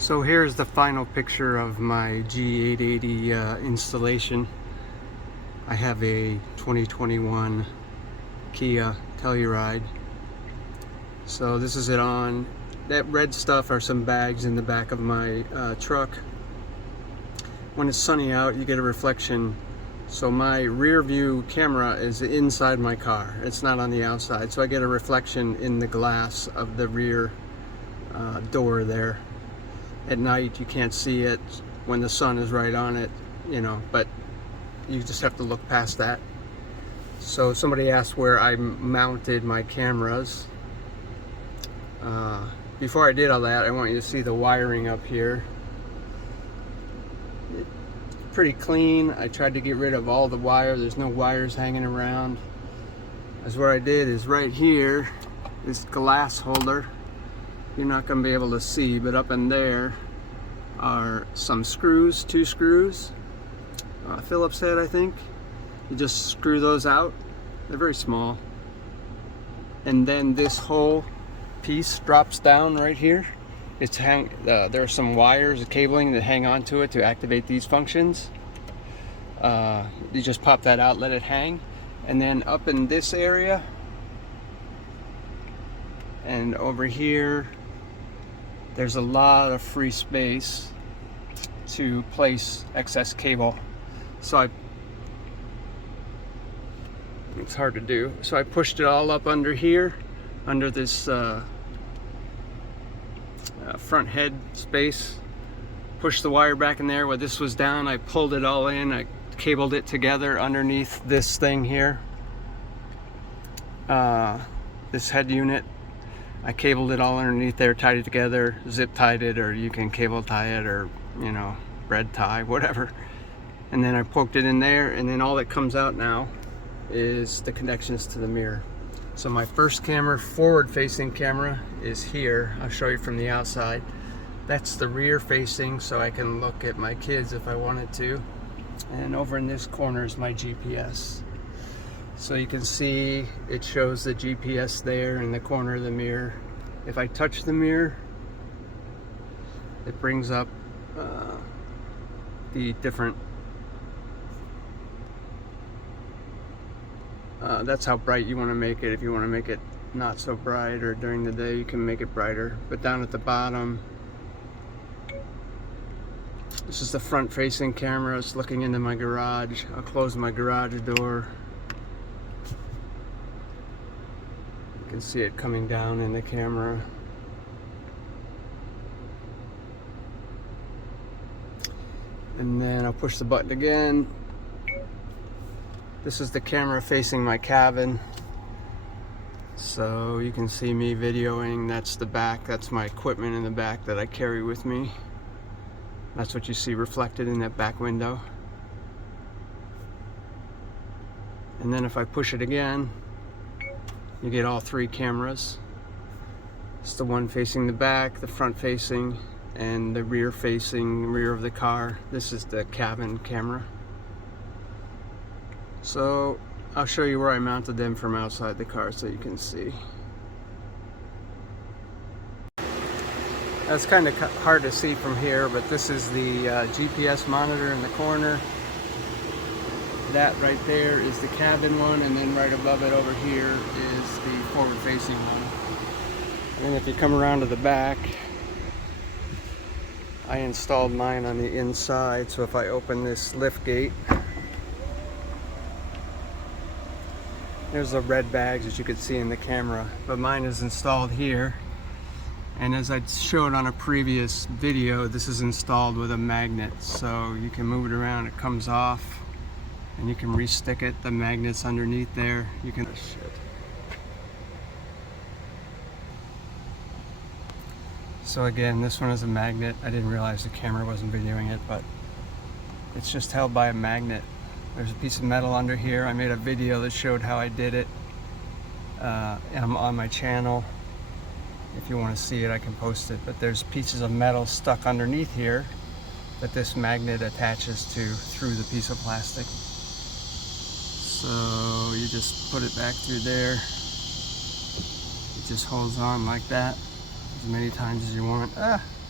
So here's the final picture of my G880 installation. I have a 2021 Kia Telluride. So this is it on. That red stuff are some bags in the back of my truck. When it's sunny out, you get a reflection. So my rear view camera is inside my car. It's not on the outside. So I get a reflection in the glass of the rear door there. At night you can't see it when the sun is right on it, you know, but you just have to look past that. So somebody asked where I mounted my cameras. Before I did all that, I want you to see the wiring up here. It's pretty clean. I tried to get rid of all the wire. There's no wires hanging around. As what I did is right here, this glass holder, you're not going to be able to see, but up in there are some screws, 2 screws, Phillips head, I think. You just screw those out. They're very small. And then this whole piece drops down right here. There are some wires, cabling that hang onto it to activate these functions. You just pop that out, let it hang. And then up in this area and over here, there's a lot of free space to place excess cable. So it's hard to do. So I pushed it all up under here, under this front head space. Pushed the wire back in there. Where this was down, I pulled it all in. I cabled it together underneath this thing here. This head unit. I cabled it all underneath there, tied it together, zip tied it, or you can cable tie it, or, you know, bread tie, whatever. And then I poked it in there, and then all that comes out now is the connections to the mirror. So my first camera, forward facing camera, is here. I'll show you from the outside. That's the rear facing, so I can look at my kids if I wanted to. And over in this corner is my GPS. So you can see it shows the GPS there in the corner of the mirror. If I touch the mirror, it brings up the different, that's how bright you want to make it. If you want to make it not so bright, or during the day you can make it brighter. But down at the bottom, this is the front facing camera. It's looking into my garage. I'll close my garage door. You can see it coming down in the camera. And then I'll push the button again. This is the camera facing my cabin. So you can see me videoing. That's the back. That's my equipment in the back that I carry with me. That's what you see reflected in that back window. And then if I push it again, you get all 3 cameras. It's the one facing the back, the front facing, and the rear facing, rear of the car. This is the cabin camera. So I'll show you where I mounted them from outside the car so you can see. That's kind of hard to see from here, but this is the GPS monitor in the corner. That right there is the cabin one, and then right above it over here is the forward-facing one. And then if you come around to the back, I installed mine on the inside. So if I open this lift gate, there's the red bags that you could see in the camera, but mine is installed here. And as I showed on a previous video, this is installed with a magnet, so you can move it around, it comes off, and you can re-stick it. The magnet's underneath there. You can. So again, this one is a magnet. I didn't realize the camera wasn't videoing it, but it's just held by a magnet. There's a piece of metal under here. I made a video that showed how I did it. I'm on my channel. If you want to see it, I can post it. But there's pieces of metal stuck underneath here that this magnet attaches to through the piece of plastic. So you just put it back through there. It just holds on like that as many times as you want.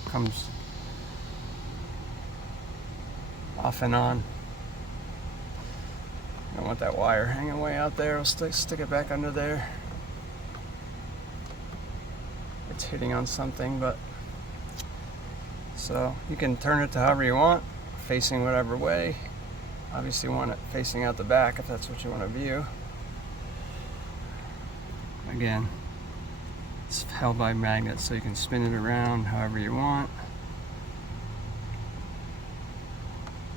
Comes off and on. I don't want that wire hanging way out there. I'll stick it back under there. It's hitting on something, but so you can turn it to however you want, facing whatever way. Obviously you want it facing out the back if that's what you want to view. Again, it's held by magnets, so you can spin it around however you want,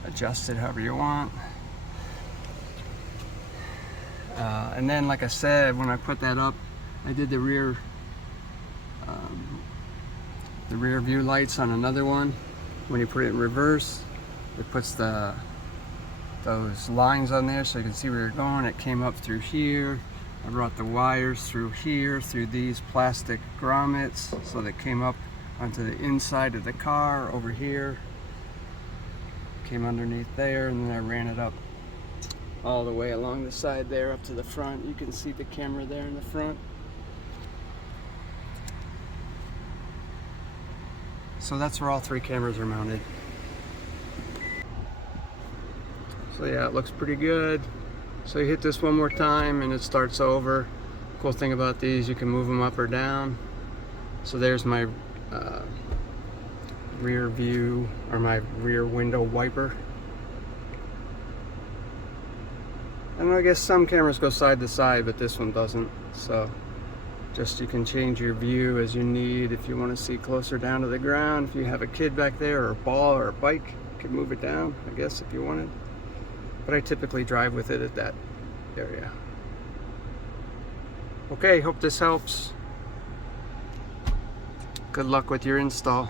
adjust it however you want. And then, like I said, when I put that up, I did the rear view lights on another one. When you put it in reverse, it puts those lines on there so you can see where you're going. It came up through here. I brought the wires through here, through these plastic grommets, so they came up onto the inside of the car over here. Came underneath there, and then I ran it up all the way along the side there up to the front. You can see the camera there in the front. So that's where all three cameras are mounted. So yeah, it looks pretty good. So you hit this one more time and it starts over. Cool thing about these, you can move them up or down. So there's my rear view, or my rear window wiper. And I guess some cameras go side to side, but this one doesn't. So just you can change your view as you need. If you want to see closer down to the ground, if you have a kid back there or a ball or a bike, you can move it down, I guess, if you wanted. But I typically drive with it at that area. Okay, hope this helps. Good luck with your install.